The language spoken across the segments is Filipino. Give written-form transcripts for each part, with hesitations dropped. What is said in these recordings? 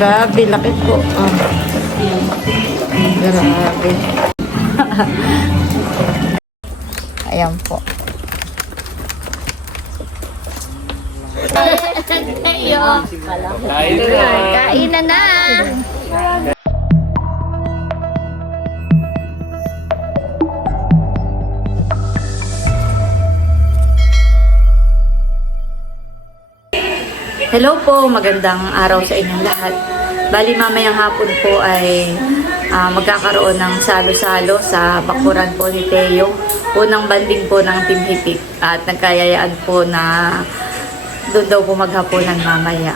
Grabe, laki po. Ah. Grabe. Ayan po. Kain na na. Hello po, magandang araw sa inyong lahat. Bali mamayang hapon po ay magkakaroon ng salo-salo sa bakuran po ni Teo. Unang banding po ng Team Hitik at nagkayayaan po na doon daw po maghapunan mamaya.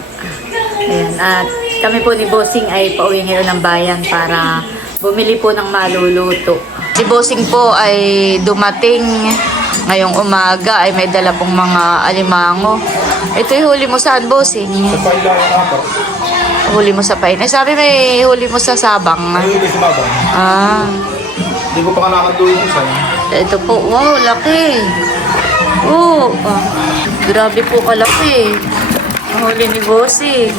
Ayan. At kami po ni Bossing ay pauwi ngayon ng bayan para bumili po ng maluluto. Si Bossing po ay dumating ngayong umaga ay may dala pong mga alimango. Ito yung huli mo saan, Bossing? Sa pailayan ako. Huli mo sa pain. Eh, sabi may huli mo sa Sabang. May huli sa babang. Ah. Hindi ko pa nakatuloy ko sa'yo. Ito po. Wow, laki. Oh. Grabe po kalaki. Ang huli ni Bossing.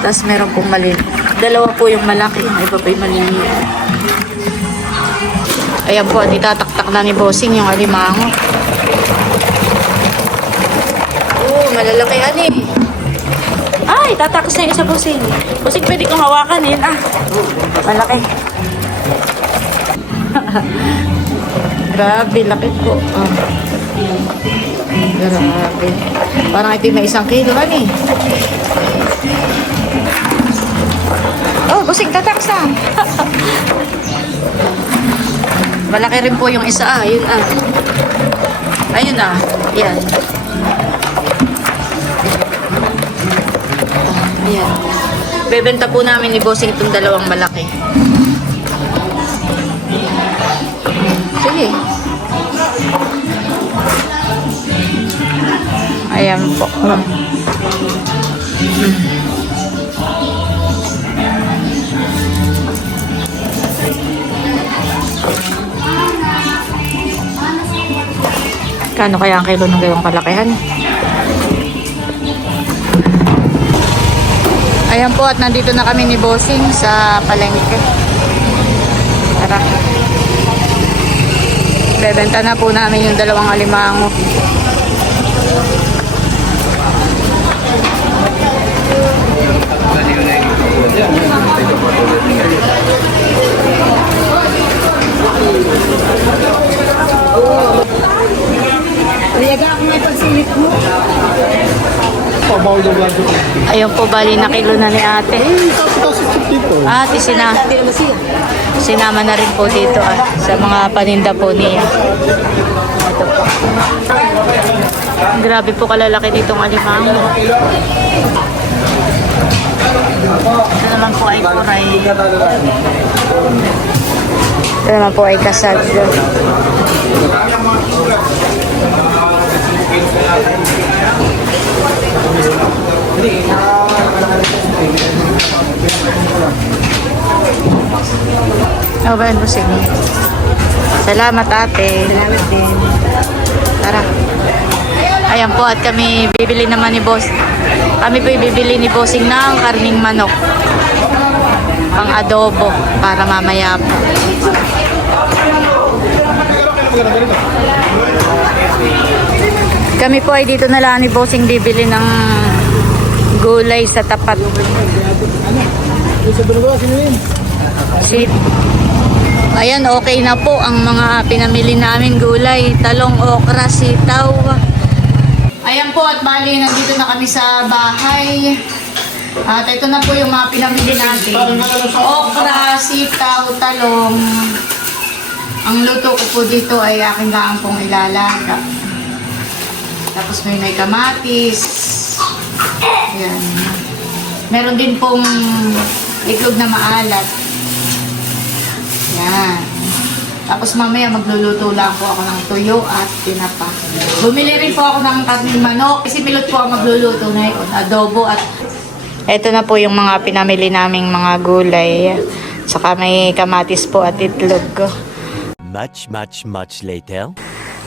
Tapos meron pong maliit. Dalawa po yung malaki. Iba pa yung maliit. Ayan po, itataktak na ni Bossing yung alimango. Oh, malalaki ani. Ay, tatakas na yung isa, Bossing. Bossing, pwede kong hawakan yun. Ah, malaki. Grabe, laki po. Ah. Grabe. Parang ito may 1 kilo ani. Oh, Bossing, tatakas na. Malaki rin po yung isa. Yun ayun yan. Ayan. Bebenta po namin ni Bossing itong dalawang malaki. Sige. Ayan po. Kano kaya ang kilo ng gayong kalakihan? Ayan po at nandito na kami ni Bossing sa palengke. Tara. Bebenta na po namin yung dalawang alimango. Ayun po, bali na kilo na ni ate. Ate, sinama na rin po dito sa mga paninda po niya. Ito po. Grabe po kalalaki ditong alimango. Ito naman po ay kuray. Ito naman po ay kasad. Oh, ba yun, Bossing? Salamat, ate. Salamat din. Tara. Ayan po, at kami bibili naman ni Boss. Kami po bibili ni Bossing ng karning manok. Pang adobo para mamaya po. Kami po ay dito na lang ni Bossing bibili ng gulay sa tapat. Ayan, okay na po ang mga pinamili namin gulay. Talong, okra, sitaw. Ayan po at bali, nandito na kami sa bahay. At ito na po yung mga pinamili natin. Okra, sitaw, talong. Ang luto ko po dito ay aking gaang pong ilalaga. Tapos may kamatis. Ayan. Meron din pong itlog na maalat. Ayan. Tapos mamaya magluluto lang po ako ng tuyo at tinapa. Bumili rin po ako ng karning manok. Kasi pilot po ako magluluto ngayon. Adobo at... Ito na po yung mga pinamili naming mga gulay. Saka may kamatis po at itlog. Much later.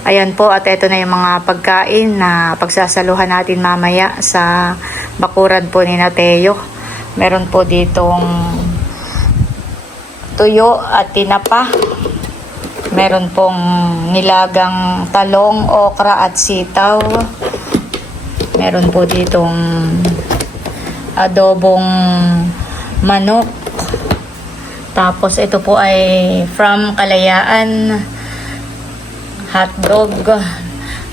Ayan po, at ito na yung mga pagkain na pagsasaluhan natin mamaya sa bakuran po ni Nateo. Meron po ditong tuyo at tinapa. Meron pong nilagang talong, okra at sitaw. Meron po ditong adobong manok. Tapos ito po ay from Kalayaan, hotdog.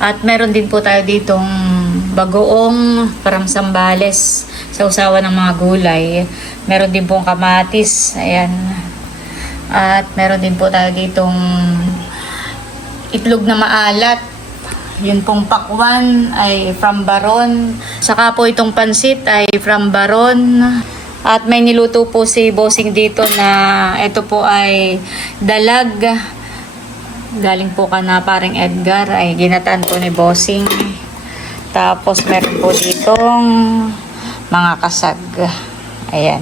At meron din po tayo ditong bagoong from Sambales, sa usawa ng mga gulay. Meron din pong kamatis, ayan. At meron din po tayo ditong itlog na maalat. Yun pong pakwan ay from Baron. Saka po itong pansit ay from Baron. At may niluto po si Bossing dito na ito po ay dalag. Galing po ka na paring Edgar, ay ginataan po ni Bossing. Tapos meron po ditong mga kasag. Ayan.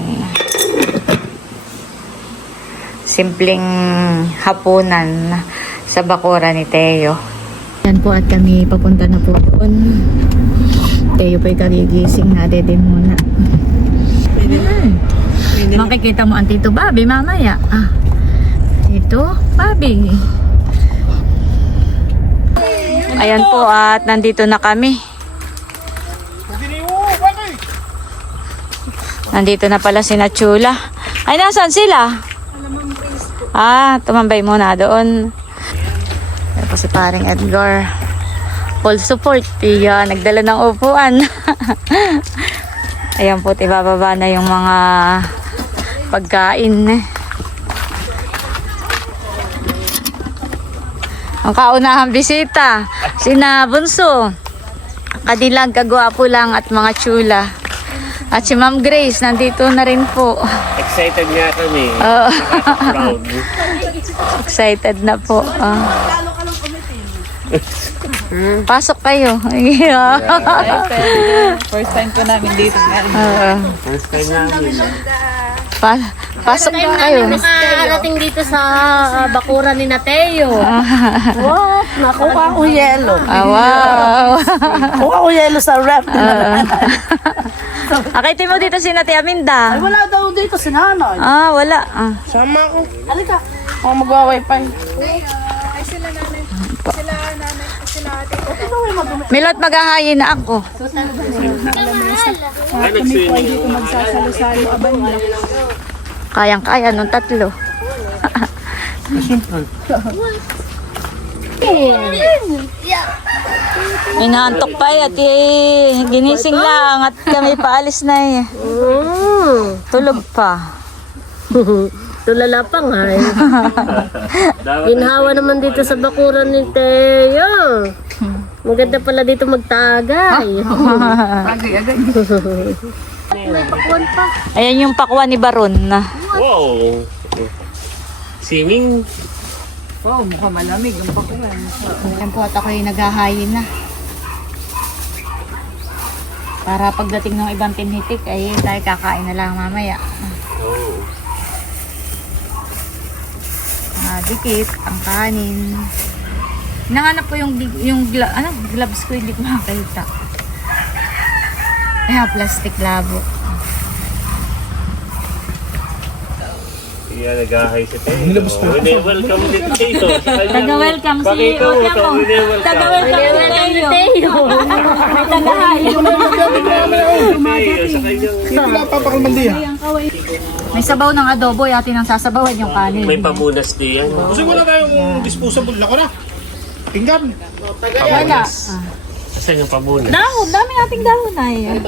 Simpleng hapunan sa bakura ni Teo. Yan po, at kami papunta na po doon. Teo po'y kagigising na din muna. Makikita mo ang Tito Bobby mamaya. Ito, Bobby. Ayan po, at nandito na kami. Nandito na pala si Nachula. Ay, nasaan sila? Tumambay muna doon. Tapos si paring Edgar. Full support. Iya, nagdala ng upuan. Ayan po, ibababa na yung mga pagkain. Ang kaunahang bisita, sina Bunso, Kadilag, Kagwapo lang at mga Chula. At si Ma'am Grace, nandito na rin po. Excited nga kami. Proud. Excited na po. Pasok kayo. First time po namin dito. First time namin. Pasok na kayo. Nakarating dito sa bakuran ni Nateo. What? Nakuha ko yelo. Wow. Nakuha ko yelo sa rep. Akitin mo dito si Nati Aminda. Ay, wala daw dito si nanay. Wala. Sama ko. Halika. Ako mag-wifi. Milot, maghahayin na ako. Ay, nag-swimming. Kayang-kaya nung tatlo. Inaantok pa at ginising lang at kami paalis na eh. Tulog pa. Tulala pa nga eh. Ginhawa naman dito sa bakuran ni Teo. Maganda pala dito magtagay. May pakwan pa. Ayan yung pakwan ni Baron. Wow. Swimming. Oh, mukhang malamig ang pakulan. Ayan po, at ako'y naghahayin na. Para pagdating ng ibang tinhitik ay tayo kakain na lang mamaya. Dikit, ang kanin. Nanganap po yung gloves ko, hindi ko makakita. Plastic labo. Yeah, nag-ahay si Teo. Nilabas ko. Welcome dito, Tito. Taga-welcome si Pakita mo ito. Taga-welcome si Teo. May tagahay. Hindi wala papakalmandihan. May sabaw ng adobo, atin ang sasabawan yung kanin. May pamunas diyan. Kasi wala tayong disposable na ko na. Pinggan. Wala. Asan yung pamunas? Dahon, dami ating dahon ay.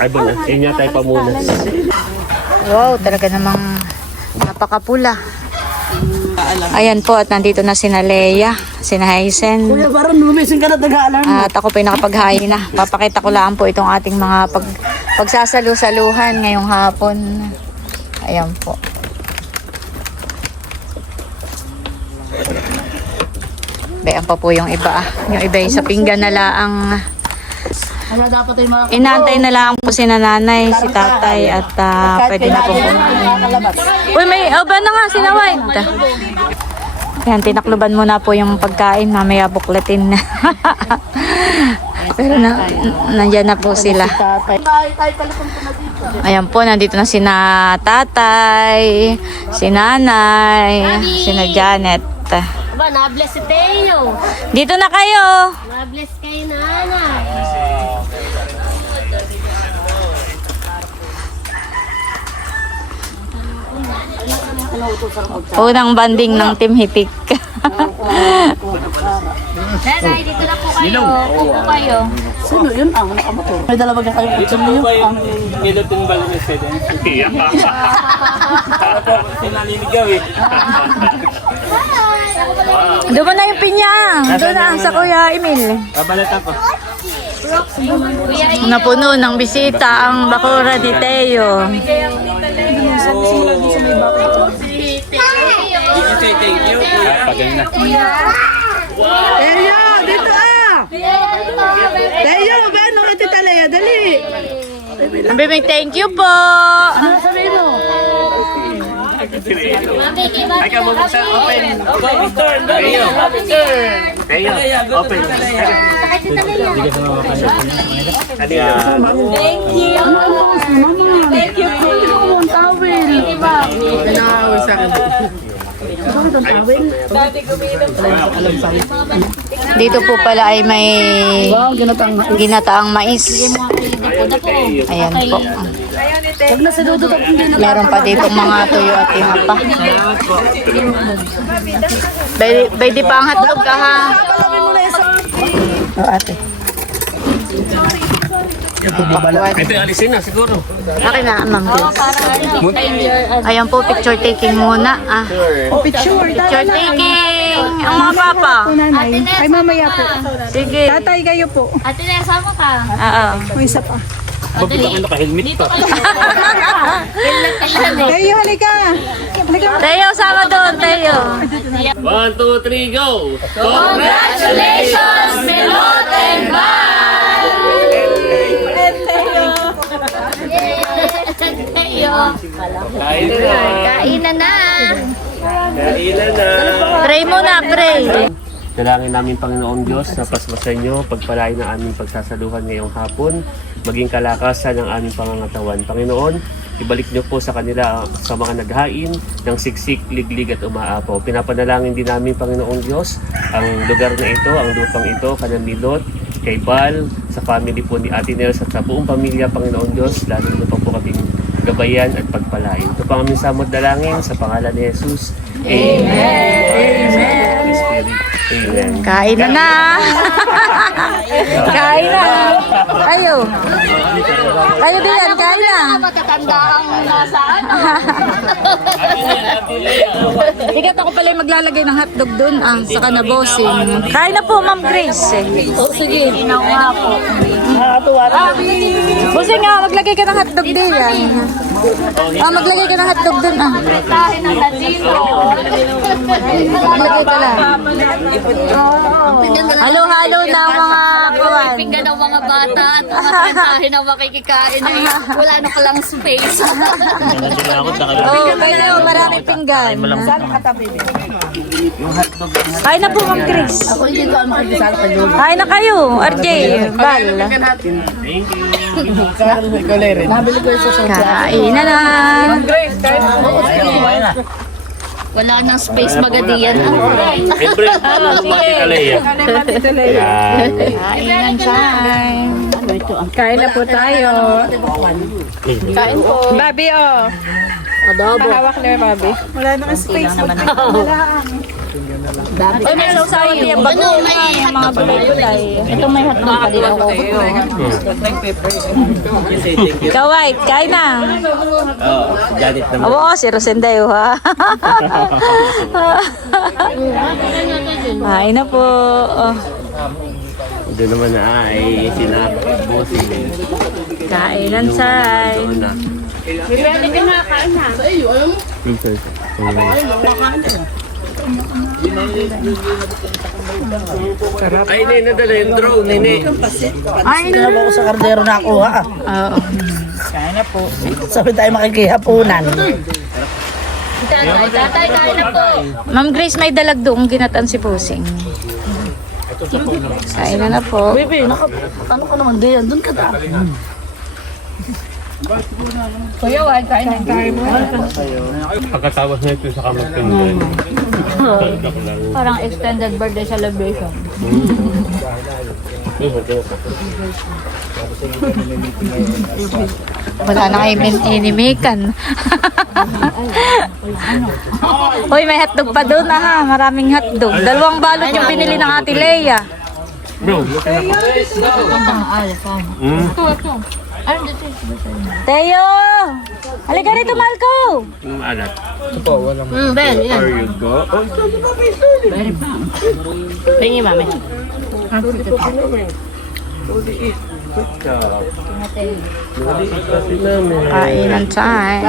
Ay, bala. Yun nga tayo pamunas. Wow, talaga namang napakapula. Ayan po, at nandito na sina Leia, sina Haisen. Kuya Baron, lumising ka na taga-alarm. At ako po nakapaghain na. Papakita ko lang po itong ating mga pagsasalu-saluhan ngayong hapon. Ayan po. Bayan pa po yung iba. Yung iba sa pinggan na laang. Ano dapat ay mga Inaantay na lang po si nanay, si tatay, at pwede na po kumain. kalabas. Uy, may oba na nga, sina White. Yan, tinakluban muna po yung pagkain. Mamaya buklatin na. Pero nandyan na po sila. Ayan po, nandito na sina tatay, si nanay, sina Janet. Aba, na-bless si Teo. Dito na kayo. Na-bless kayo na, Ana. Unang banding ng Team Hipik. Nanay, dito na po kayo. Upo kayo. Sino yun? Ang nakamotor. May dalawa ka kayo. Ito mo yung Nilutin ba lang sa din? Sinaninigaw eh. Doon mo na yung pinya. Doon na sa Kuya Emil. Babalat ako. Napuno ng bisita ang bakura ni Teo. Pagay na. Teo, dito ah! Teo, paano ka titalaya? Dali! Bibig, thank you po. Sabihin mo. Ay ka bubuksan. Open. Turn. Teo. Open. Thank you po. Ang tawil. Tinawag sa akin. Bakit ang tawil? Dito po pala ay may Wow, ginataang mais. Ayan po. Huwag na sa dudot at hindi na. Meron pa dito mga tuyo at tinapa. Pwede pa ang hotdog ka ha. Oh, ate. Ito yung alisin na siguro. Akin na, ma'am. Ayan po, picture taking muna. Picture. Picture taking. Ang mga papa. Ay, mamaya po. Sige. Tatay kayo po. Ate Nessa, mo ka. Oo. May isa pa. Bakit naka-helmet pa? Teo, halika. Halika. Teo, sama doon, Teo. 1, 2, 3, go! Congratulations, Melot and Kain na. Kainan na. Kainan na. Pray muna, pray. Dalangin namin Panginoong Diyos na pasmasan nyo, pagpalain ng aming pagsasaluhan ngayong hapon, maging kalakasan ng aming pangangatawan. Panginoon, ibalik nyo po sa kanila sa mga naghain ng siksik, liglig at umaapaw. Pinapanalangin din namin Panginoong Diyos ang lugar na ito, ang lupang ito, Kanamilot, kay Bal, sa family po ni Ate Nels at sa buong pamilya Panginoong Diyos, lalo na po kaming gabayan at pagpalain. Ito pa aming samod dalangin sa pangalan ni Jesus. Amen. Holy Spirit. Amen. Kain na na. Kain na. Kayo. Kayo din yan, kain na. Matatanda ang nasa ano. Ikat ako pala yung maglalagay ng hotdog doon sa kanabosin. Kain na po, Ma'am Grace. Oh, sige. Ginawa po. Busing nga, maglagay ka ng hotdog din yan. Maglagay ka ng hotdog doon. Tahin ng ladino. Maglagay ka lang. Halo-halo na ang mga kawan. Pinggan ng mga bata at tahin ng makikikain. Wala na palang space. Oh, kayo, maraming pinggan. Kain na po, Ma'am Chris. Kain na kayo, RJ, Bal. Kain na na. Wala nang space magadiyan. Siyempre, pati kalaya. Yan. Kainan time. Kain na po tayo. Kain po. Babi, oh. Adobo. Hawak na yung babi. Wala nang space. Ay, may sausawan niya. Bago yung mga bulay-bulay. Ito may hotdog pa din ako. Ikaw, White, kain na. Oo, Janet naman. Oo, si Rosendayo, ha? Kain na po. Oh. Ito naman na ay sinabusin. Kainan say. Doon na. Ay, nene, dala yung drone, nene. Ay, Tinaba ko sa kardero na ako, ha? Oo. Sabi tayo makikihapunan. Tatay, kain na po. Ma'am Grace, may dalag doong ginatan si Pusing. Kain na po. Baby, ano ka naman diyan? Doon ka dapat. Kuya, wag kain ng kain mo. Pagkatawas na ito sa kamay ko. Parang extended birthday celebration. Wala na kayo inimikan. Uy, may hotdog pa doon ha. Maraming hotdog. 2 balot yung binili ng Ate Leia. Bro, Teo! Halika rito, Malco! alat. Ben, yan. There you go. Tingin, mami. Kainan time.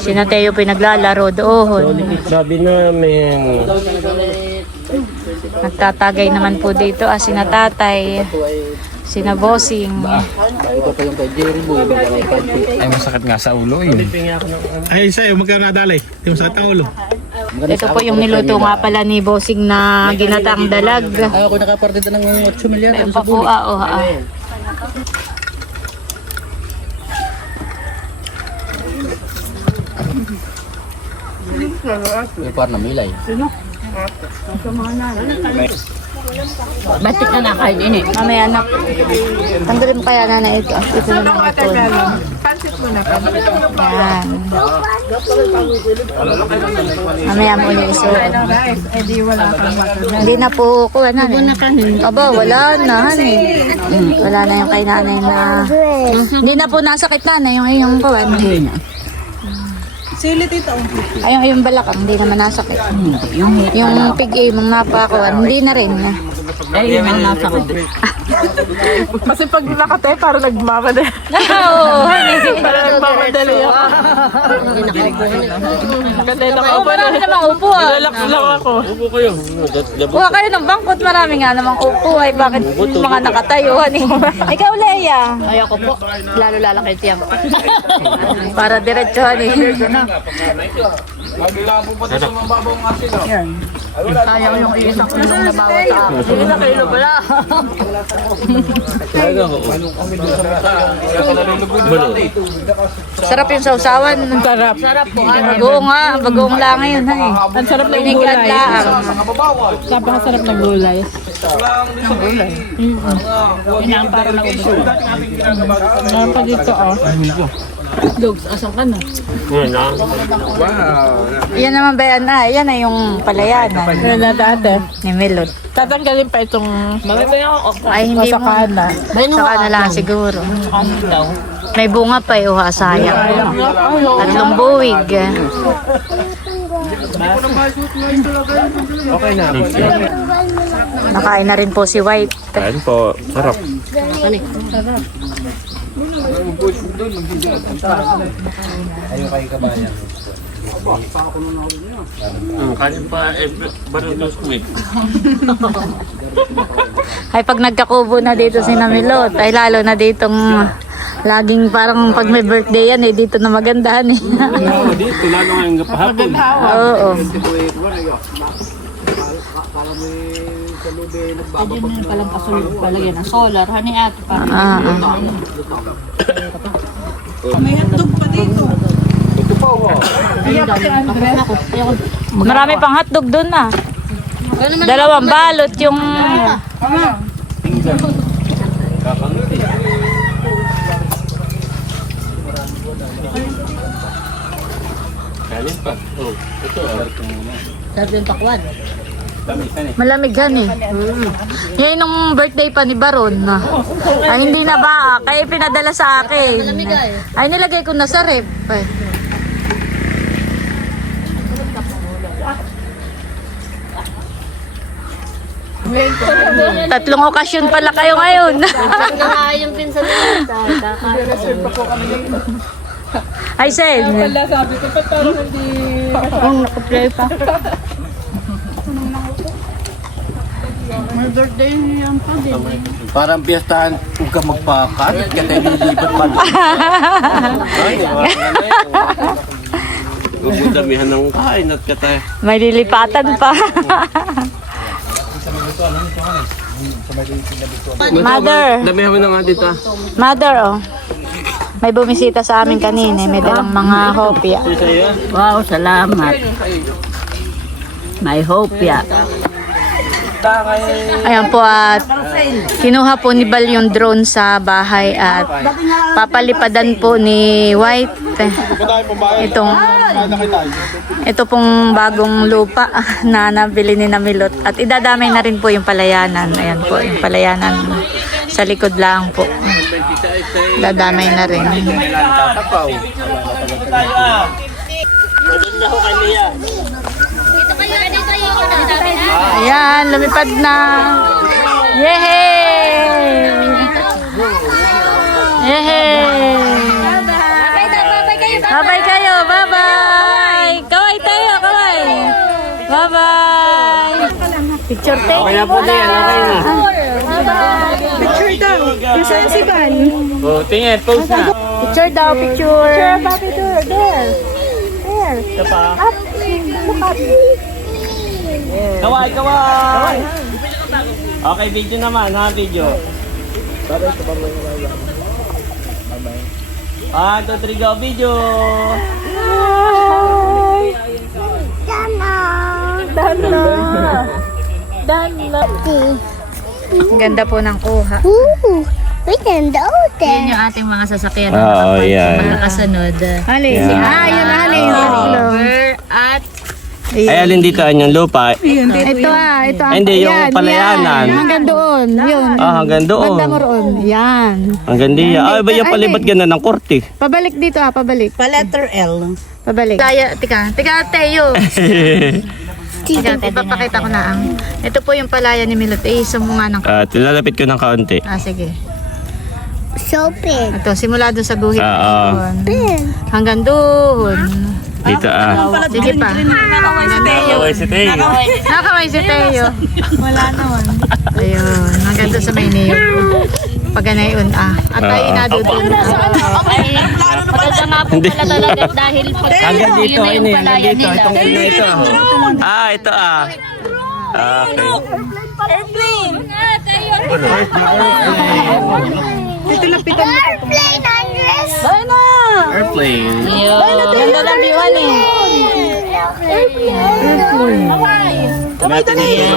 Sina Teo pinaglalaro doon. Sabi namin. Nagtatagay naman po dito sina tatay, sina bossing. Ay, masakit nga sa ulo yun. Ay, sa'yo, magkano nadalay? Yung sakit ang ulo. Ito po yung niluto nga pala ni bossing na ginatang dalag. Ako nakapartida ng 8 milyar. Ito pa po May par na milay. Batik na nakain ini. Mamaya na po. Tanggalin mo kaya na ito. Ito na naman ito. Yan. Mamaya mo ulit iso. Hindi na po ko. Aba, wala na. Wala na yung kay nanay na. Hindi na po nasakit na yung iyong kawan. Hindi na. Ayun, yung balakang, hindi naman nasakit. Yung pig-aim, yung napakuan, hindi na rin. Ay, yun ang nasakit. Kasi pag nakate, parang nagmamadali. Oo, Parang nagmamadali ako. Maganda yung nakaupo. marami namang upo Relax lang ako. Upo kayo. Kuha kayo ng bangkot, marami nga namang upo. Ay, bakit mga nakatayo? Ikaw, Leia. Ayoko po. Lalo-lalo kay Tiyang. Para diretso, Sayang yung isang kulong na bawat sa akin. Isang kilo pala. Sarap yung sausawan. Sarap. Sarap po. Bagoong nga, bagoong lang ngayon. Ang sarap ng Binigyan gulay. lang. Napakasarap ng gulay. Yun ang parang naubos. Meron pa dito, oh. Dogs, asan ka na? Yan na. Yan naman ba yan? Yan na yung palayanan Meron na dati. ni Milot. Tatanggalin pa itong Mamaya ako okra. Ay, hindi mo. masakana. Saka na lang siguro. May bunga pa eh, sayang. Tatlong buwig. Okay na. Nakain na rin po si White. Kain po. Sarap. Kanin pa barang dos week. Ay pag nagkakubo na dito si Namilot, ay lalo na ditong laging parang pag may birthday yan dito na magandahan Dito lalo ngayong gapahapon. Oo. Pwede mo na palang pasulog palagyan ng solar. Hani ate pa. Marami pang hotdog doon na. 2 balot yung... Kanin pa. Oh, ito. Sarap yung pakwan. Malamig yan eh. Yan nung birthday pa ni Baron. Ay hindi na ba? Kaya pinadala sa akin. Ay nilagay ko na sa rep. Ay. Tatlong okasyon pala kayo ngayon. Yung pinsan nila. Ay, Sen. Wala, sabi ko, ba't parang hindi... Nakaplay pa. May birthday yan pa din. Parang piyastahan, huwag ka magpakat. Kaya tayo nililipat pa. Huwag mo damihan ng kain at katay. May lilipatan pa. Mother. Damihan mo na nga dito. Mother, oh. May bumisita sa amin kanina. May dalang mga hopia. Wow, salamat. May hope ya. Ayan po at kinuha po ni Bal yung drone sa bahay at papalipadan po ni White ito pong bagong lupa na nabili ni Namilot at idadamay na rin po yung palayanan. Ayan po yung palayanan sa likod lang po. Dadamay na rin. Ayan, lumipad na. Yehey! Yehey! Bye-bye kayo, bye-bye! Kaway tayo, kaway! Bye-bye! Picture take. Okay na po na yan, okay na. Picture daw. Yung si Van. Oh, tingin, pose na. Picture daw, picture. Picture, there. There. Ito pa. Up. Look up. Kaway, kaway! Okay, video naman ha, video. 1, 2, 3, go, video! Ang ganda po ng kuha. We can do Yan yung ating mga sasakyan Oo, yan. mga kasunod. Halin. Yun na halin. At Ay, alin dito ang yung lupa? Ito ito. Hindi, yung palayanan. Hanggang doon. Yun. Hanggang doon. Banda mo roon. Yan. Hanggang diya. Ay, ba yung palibat ganda ng korte? Pabalik dito pabalik. Pa-letter L. Pabalik. Tika, Teo. Tika, ipapakita ko na ang. Ito po yung palaya ni Milot. Sumo nga ng... Tilalapit ko ng kaunti. Sige. Shopping. Ito, simula doon sa guhit. Pen. Hanggang doon. Dito Sige pa. Nakaway si Teo. Nakaway si Teo. Wala naman. Ayun, hanggang doon sa may niyo. Paganayon At tayo na doon. maganda nga po pala talaga dahil pag Hanggang dito, yun na yung palaya dito. nila. Itong ina ito. Ito Okay. Airplane undress. Airplane. Ganda ng biwan eh. Natin ito.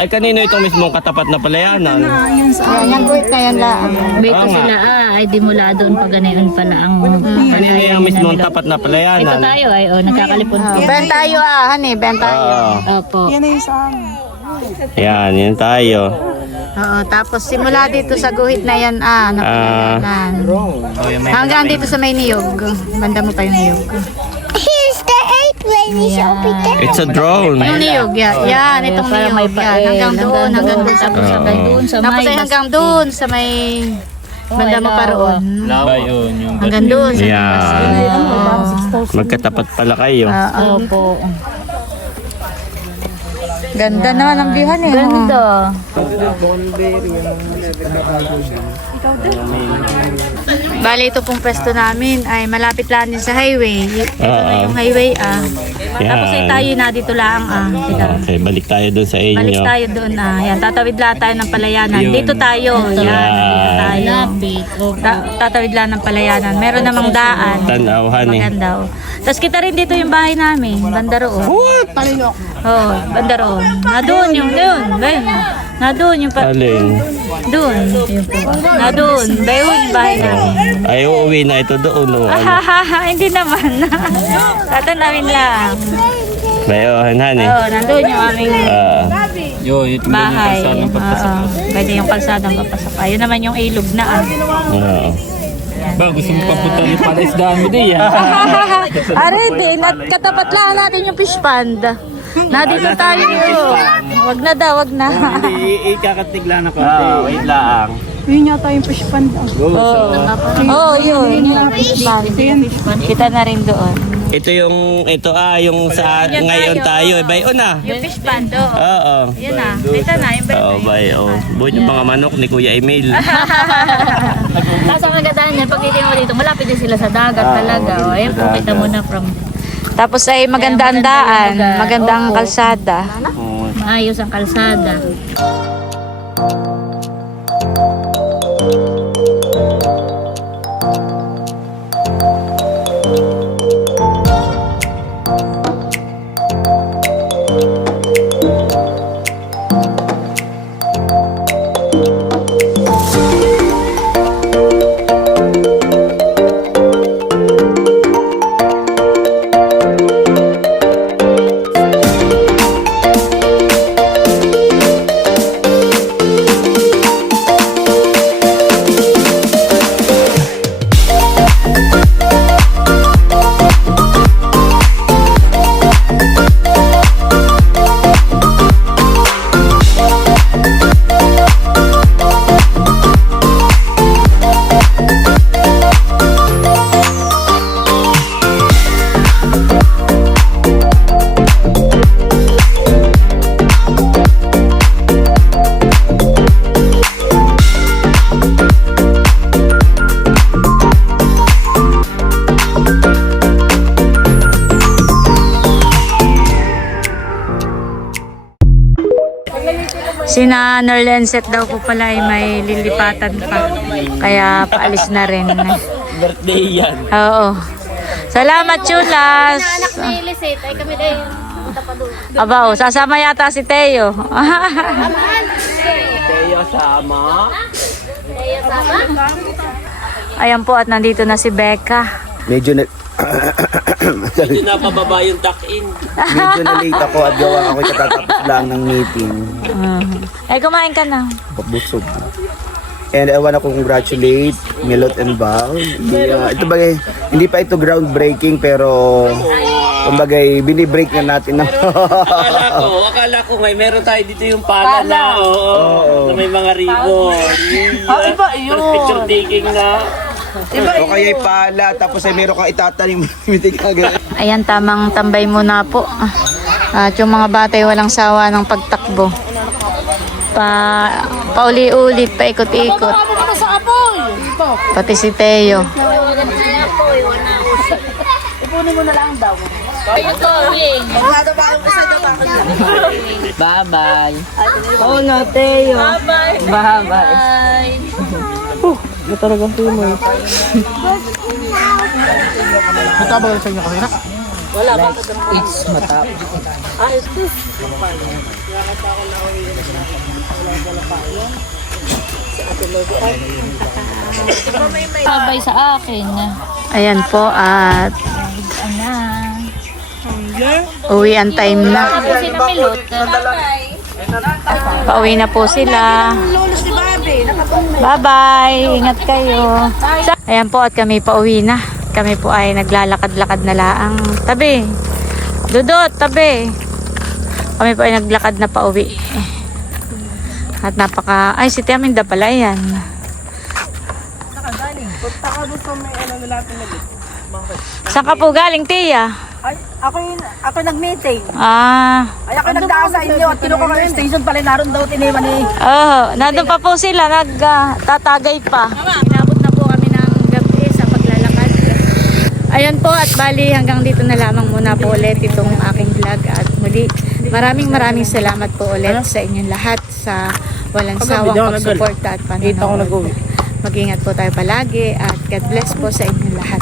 Ay, kanino itong mismong katapat na palayanan? Ayan, yung guhit na yan lang. Dito sila ay di mula doon pag ganayon pala ang Kanino yung mismong tapat na ito palayanan? tayo ay nagkakalipon po. Ben tayo honey. Ben tayo. Opo. Yan, yan tayo. Oo, tapos simula dito sa guhit na yan, na palayanan. Hanggang dito sa may niyog. Banda mo pa yung niyog. Here's the airplane. It's over there. It's a drone. Yung niyog, yan. Itong niyog, yan. Hanggang doon, tapos hanggang doon sa Tapos may ay hanggang doon sa may banda mo pa roon. Hanggang doon. Yan. Magkatapat pala kayo. Opo. Ganda naman ang bihan eh. Ganda. Bali, ito pong pwesto namin ay malapit lang din sa highway. Ito na yung highway Tapos ay tayo na dito lang Okay, balik tayo doon sa inyo. Balik tayo doon Yan, tatawid lang tayo ng palayanan. Dito tayo. Yan, dito tayo. Tatawid lang ng palayanan. Meron namang daan. Tanawahan eh. Maganda Tapos kita rin dito yung bahay namin. Banda roon. Oo, banda roon. Na doon yung doon. Na doon yung Alin? doon. Na doon. Bayun yung bahay namin. Ay, uuwi na ito doon. Hindi naman. Tatanawin lang. Bayohan, honey. Oo, nandun yung aming bahay. Pwede yung kalsadang papasok. Ayun naman yung ilog na Oo. Ba, gusto mo papunta ni Panisdaan mo di Are, katapat lang natin yung fish pond. Dito tayo. Wag na daw, wag na. Ikakatigla na ko. Wait lang. Yun yata yung fish pond. Oo, yun. Yung fish pond. Kita na rin doon. yung sa ngayon tayo. Bayo na. Yung fish pond, oo. Oo. Yun na. Dito na, yung Oo, bayo. Buhay yung mga manok ni Kuya Emil. Tapos ang kagandahan niya, pag itin mo dito, malapit din sila sa dagat talaga. O, ayan po, kita mo na from... Tapos ay maganda ang daan, maganda ang kalsada. Maayos ang kalsada. Sina Norlenset daw po pala ay may lilipatan pa. Kaya paalis na rin. Birthday yan. Oo. Salamat, Chulas. Anak ni Lisette, ay kami din. Punta pa doon. Aba, sasama yata si Teo. Teo sama. Kaya sama? Ayan po at nandito na si Becca. Medyo na... Hindi na pababa yung tuck-in. Medyo na late ako at gawa ako katatapos lang ng meeting. Ay, kumain ka na. Busog. And I wanna congratulate Milot and Val. Ito bagay, hindi pa ito groundbreaking pero kumbagay binibreak na natin. Akala ko ngayon meron tayo dito yung pala na. Oo. Na may mga ribbon. Iba yun. Picture taking na. O kaya'y pala, tapos ay meron kang itatanim. Ayan, tamang tambay muna po. At yung mga bata ay walang sawa ng pagtakbo. Pauli-ulit, paikot-ikot. Pati si Teo. Ipunin mo na lang daw. Bye-bye. Oh no, Teo. Bye-bye. Matabang sa inyo kanina. Sabay sa akin. Ayan po at uwi ang time na. Pauwi na po sila. Bye-bye. Ingat kayo. Ayan po at kami pauwi na. Kami po ay naglalakad-lakad na laang. Tabi. Dudot, tabi. Kami po ay naglakad na pauwi. At napaka... Ay, si Tia Minda pala yan. Saan ka po galing, Tia? Ay, ako nag-meeting. Ah. Ay, ako nagdaan sa inyo at kinuha ko yung station pala naroon daw tiniman eh. Oh, nandun pa po sila, nagtatagay pa. Inabot na po kami ng gabi sa paglalakad. Ayun po at bali hanggang dito na lamang muna po ulit itong aking vlog at muli maraming salamat po ulit sa inyong lahat sa walang sawang pagsuporta at panonood. Mag-ingat po tayo palagi at God bless po sa inyong lahat.